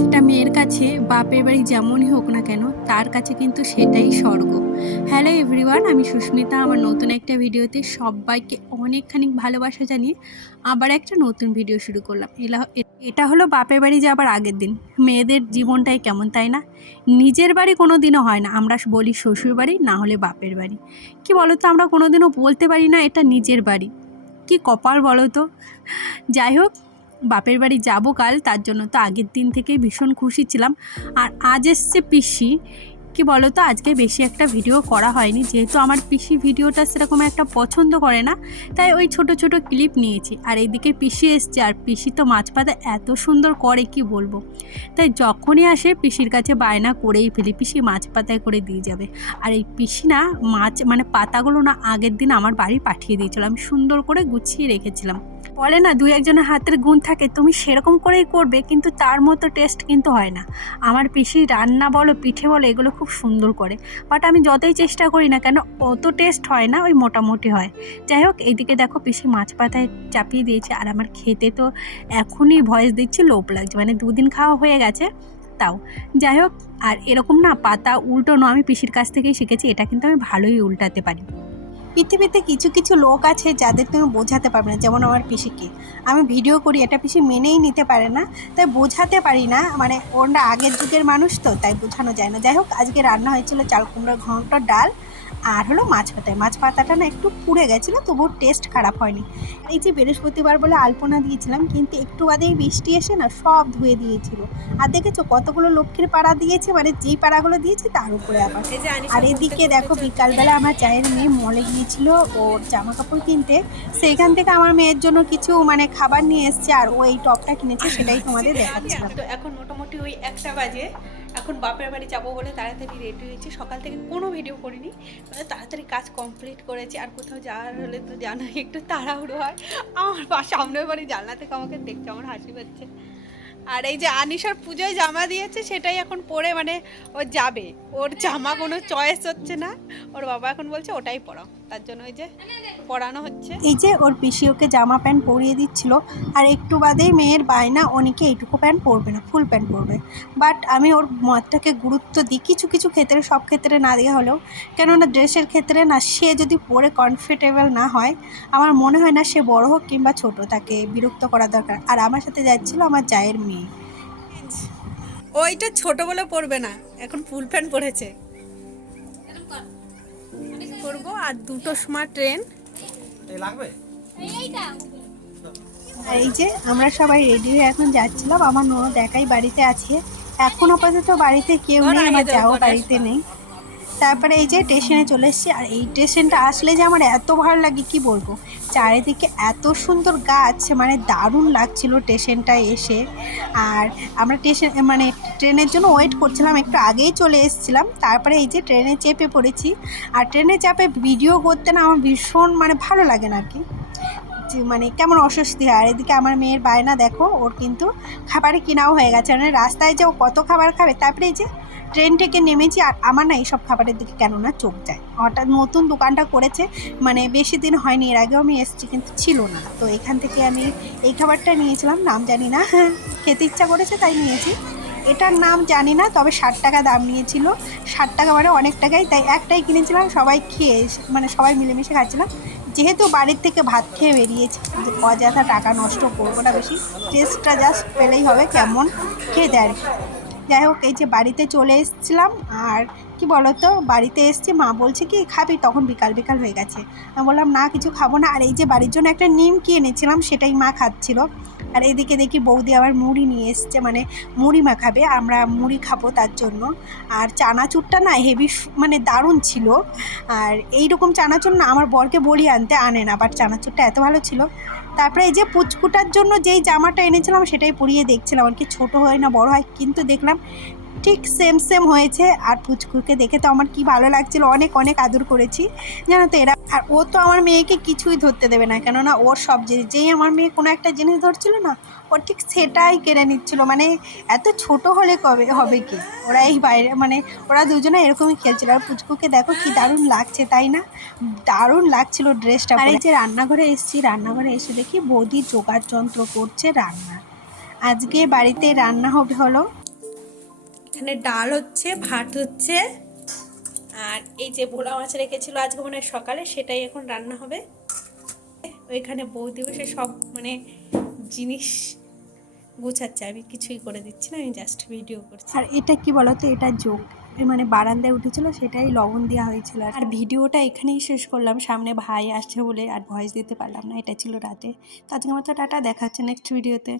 একটা মেয়ের কাছে বাপের বাড়ি যেমনই হোক না কেন তার কাছে কিন্তু সেটাই স্বর্গ। হ্যালো এভরিওয়ান, আমি সুস্মিতা। আমার নতুন একটা ভিডিওতে সবাইকে অনেকখানি ভালোবাসা জানিয়ে আবার একটা নতুন ভিডিও শুরু করলাম। এটা হলো বাপের বাড়ি যাবার আগের দিন। মেয়েদের জীবনটাই কেমন, তাই না? নিজের বাড়ি কোনো দিনও হয় না, আমরা বলি শ্বশুর বাড়ি, না হলে বাপের বাড়ি। কি বলো তো, আমরা কোনো দিনও বলতে পারি না এটা নিজের বাড়ি। কি কপাল বলো তো। যাই হোক, বাপের বাড়ি যাব কাল, তার জন্য তো আগের দিন থেকেই ভীষণ খুশি ছিলাম। আর আজ এসছে পিসি। কি বলো তো, আজকে বেশি একটা ভিডিও করা হয়নি, যেহেতু আমার পিসি ভিডিওটা সেরকম একটা পছন্দ করে না, তাই ওই ছোট ছোট ক্লিপ নিয়েছি। আর এইদিকে পিসি এসছে, আর পিসি তো মাছ পাতা এত সুন্দর করে কি বলবো। তাই যখনই আসে পিসির কাছে বায়না করেই ফেলি, পিসি মাছ পাতায় করে দিয়ে যাবে। আর এই পিসি না মাছ মানে পাতাগুলো না আগের দিন আমার বাড়ি পাঠিয়ে দিয়েছিল, আমি সুন্দর করে গুছিয়ে রেখেছিলাম। বলে না, দুই একজনের হাতের গুণ থাকে, তুমি সেরকম করেই করবে, কিন্তু তার মতো টেস্ট কিন্তু হয় না। আমার পিসি রান্না বলো, পিঠে বলো, এগুলো খুব সুন্দর করে, বাট আমি যতই চেষ্টা করি না কেন অত টেস্ট হয় না, ওই মোটামুটি হয়। যাই হোক, এইদিকে দেখো পিসি মাছ পাতায় চাপিয়ে দিয়েছে, আর আমার খেতে তো এখনই ভয়েস দিচ্ছি লোভ লাগছে, মানে দুদিন খাওয়া হয়ে গেছে তাও। যাই হোক, আর এরকম না পাতা উল্টোনো আমি পিসির কাছ থেকেই শিখেছি, এটা কিন্তু আমি ভালোই উল্টাতে পারি। পৃথিবীতে কিছু কিছু লোক আছে যাদের তুমি বোঝাতে পারবে না, যেমন আমার পিসিকে আমি ভিডিও করি, এটা পিসি মেনেই নিতে পারে না, তাই বোঝাতে পারি না। মানে ওরা আগের যুগের মানুষ তো, তাই বোঝানো যায় না। যাই হোক, আজকে রান্না হয়েছিল চাল কুমড়োর ঘন্ট, ডাল, আর হলো মাছ পাতায়। মাছ পাতাটা না একটু পুড়ে গেছিলো, তবুও টেস্ট খারাপ হয়নি। এই যে বৃহস্পতিবার বলে আলপনা দিয়েছিলাম, কিন্তু একটু বাদেই বৃষ্টি এসে না সব ধুয়ে দিয়েছিল। আর দেখেছো কতগুলো লক্ষ্মীর পাড়া দিয়েছে, মানে যেই পাড়াগুলো দিয়েছে তার উপরে আবার। আর এদিকে দেখো বিকালবেলা আমার চায়ের মেয়ে মলে গিয়েছিল ওর জামা কাপড় কিনতে, সেইখান থেকে আমার মেয়ের জন্য কিছু মানে খাবার নিয়ে এসছে, আর ও এই টপটা কিনেছে, সেটাই তোমাদের দেখাচ্ছিলাম। তো এখন মোটামুটি ওই 1টা বাজে, এখন বাপের বাড়ি যাবো বলে তাড়াতাড়ি রেডি হয়েছি। সকাল থেকে কোনো ভিডিও করিনি, মানে তাড়াতাড়ি কাজ কমপ্লিট করেছি। আর কোথাও যাওয়ার হলে তো জানোই একটু তাড়াহুড়ো হয়। আমার সামনের বাড়ি জানলা থেকে আমাকে দেখছে, আমার হাসি পাচ্ছে। আর এই যে আনিশার পুজোয় জামা দিয়েছে, সেটাই এখন পরে মানে ও যাবে। ওর জামা কোনো চয়েস হচ্ছে না, ওর বাবা এখন বলছে ওটাই পরাও, তার জন্য ওই যে পরানো হচ্ছে। এই যে ওর পিসি ওকে জামা প্যান্ট পরিয়ে দিচ্ছিল, আর একটু বাদেই মেয়ের বায়না অনেকে এইটুকু প্যান্ট পরবে না, ফুল প্যান্ট পরবে। বাট আমি ওর মতটাকে গুরুত্ব দিই, কিছু কিছু ক্ষেত্রে, সব ক্ষেত্রে না দেওয়া হলেও। কেননা ড্রেসের ক্ষেত্রে না সে যদি পরে কমফর্টেবল না হয়, আমার মনে হয় না সে বড় হোক কিংবা ছোট, তাকে বিরক্ত করা দরকার। আর আমার সাথে যাচ্ছিল আমার জায়ের মেয়ে। ওইটা ছোট বলে পরবে না, এখন ফুল প্যান্ট পরেছে। করবো আর 2টোর সময় ট্রেন আর এই যে আমরা সবাই রেডি হয়ে এখন যাচ্ছিলাম, আমার ননদ একাই বাড়িতে আছে, এখন আপাতত বাড়িতে কেউ নেই, আমার যাও বাড়িতে নেই। তারপরে এই যে স্টেশনে চলে এসেছি, আর এই স্টেশনটা আসলে যে আমার এত ভালো লাগে কি বলবো। চারিদিকে এত সুন্দর গাছ, মানে দারুণ লাগছিল স্টেশনটায় এসে। আর আমরা মানে ট্রেনের জন্য ওয়েট করছিলাম, একটু আগেই চলে এসেছিলাম। তারপরে এই যে ট্রেনে চেপে পড়েছি, আর ট্রেনে চাপে ভিডিও করতে না আমার ভীষণ মানে ভালো লাগে না আর কি, মানে কেমন অস্বস্তি হয়। আর এদিকে আমার মেয়ের বায়না দেখো, ওর কিন্তু খাবারে কিনাও হয়ে গেছে, মানে রাস্তায় যে ও কত খাবার খাবে। তারপরে এই যে ট্রেন থেকে নেমেছি, আর আমার না এইসব খাবারের দিকে কেননা চোখ যায়। হঠাৎ নতুন দোকানটা করেছে, মানে বেশি দিন হয়নি, এর আগেও আমি এসেছি কিন্তু ছিল না, তো এখান থেকে আমি এই খাবারটা নিয়েছিলাম, নাম জানি না, খেতে ইচ্ছা করেছে তাই নিয়েছি। এটার নাম জানি না, তবে 60 টাকা দাম নিয়েছিল। 60 টাকা মানে অনেক টাকাই, তাই একটাই কিনেছিলাম, সবাই খেয়ে মানে সবাই মিলেমিশে খাচ্ছিলাম। যেহেতু বাড়ির থেকে ভাত খেয়ে বেরিয়েছি, অযথা টাকা নষ্ট করবো না বেশি, টেস্টটা জাস্ট পেলেই হবে কেমন খেতে আর কি। যাই হোক, এই যে বাড়িতে চলে এসেছিলাম। আর কি বলতো, বাড়িতে এসছি, মা বলছে কি খাবি, তখন বিকাল বিকাল হয়ে গেছে। আমি বললাম না কিছু খাবো না। আর এই যে বাড়ির জন্য একটা নিমকি এনেছিলাম, সেটাই মা খাচ্ছিল। আর এদিকে দেখি বৌদি আবার মুড়ি নিয়ে এসছে, মানে মুড়ি মাখাবে, আমরা মুড়ি খাবো তার জন্য। আর চানাচুরটা না হেভি মানে দারুণ ছিল। আর এইরকম চানাচুর না আমার বরকে বলি আনতে, আনে না, বাট চানাচুরটা এত ভালো ছিল। তারপরে এই যে পুচকুটার জন্য যেই জামাটা এনেছিলাম সেটাই পরিয়ে দেখছিলাম আর কি, ছোটো হয় না বড় হয়, কিন্তু দেখলাম ঠিক সেম সেম হয়েছে। আর পুচকুকে দেখে তো আমার কি ভালো লাগছিল, অনেক অনেক আদর করেছি জানো তো এরা। আর ও তো আমার মেয়েকে কিছুই ধরতে দেবে না, কেননা ওর সব জিনিস, যেই আমার মেয়ে কোনো একটা জিনিস ধরছিল না, ও ঠিক সেটাই কেড়ে নিচ্ছিল। মানে এত ছোট হলে কবে হবে কি, ওরা এই বাইরে মানে ওরা দুজনে এরকমই খেলছিল। আর পুচকুকে দেখো কি দারুণ লাগছে, তাই না? দারুণ লাগছিল ড্রেসটা। আর এই যে রান্নাঘরে এসেছি, রান্নাঘরে এসে দেখি বৌদি জোগাড় যন্ত্র করছে রান্নার। আজকে বাড়িতে রান্না হলো এখানে ডাল হচ্ছে, ভাত হচ্ছে, আর এই যে ভোলা মাছ রেখেছিল আজকে মনে হয় সকালে, সেটাই এখন রান্না হবে। ওইখানে বৌদি বসে সব মানে জিনিস গোছাচ্ছে, আমি কিছুই করে দিচ্ছি না, আমি জাস্ট ভিডিও করছি। আর এটা কি বলতো, এটা জোক মানে বারান্দায় উঠেছিল, সেটাই লবণ দেওয়া হয়েছিল। আর ভিডিওটা এখানেই শেষ করলাম, সামনে ভাই আসছে বলে আর ভয়েস দিতে পারলাম না, এটা ছিল রাতে। তো আজকের মতো টাটা, দেখা হচ্ছে নেক্সট ভিডিওতে।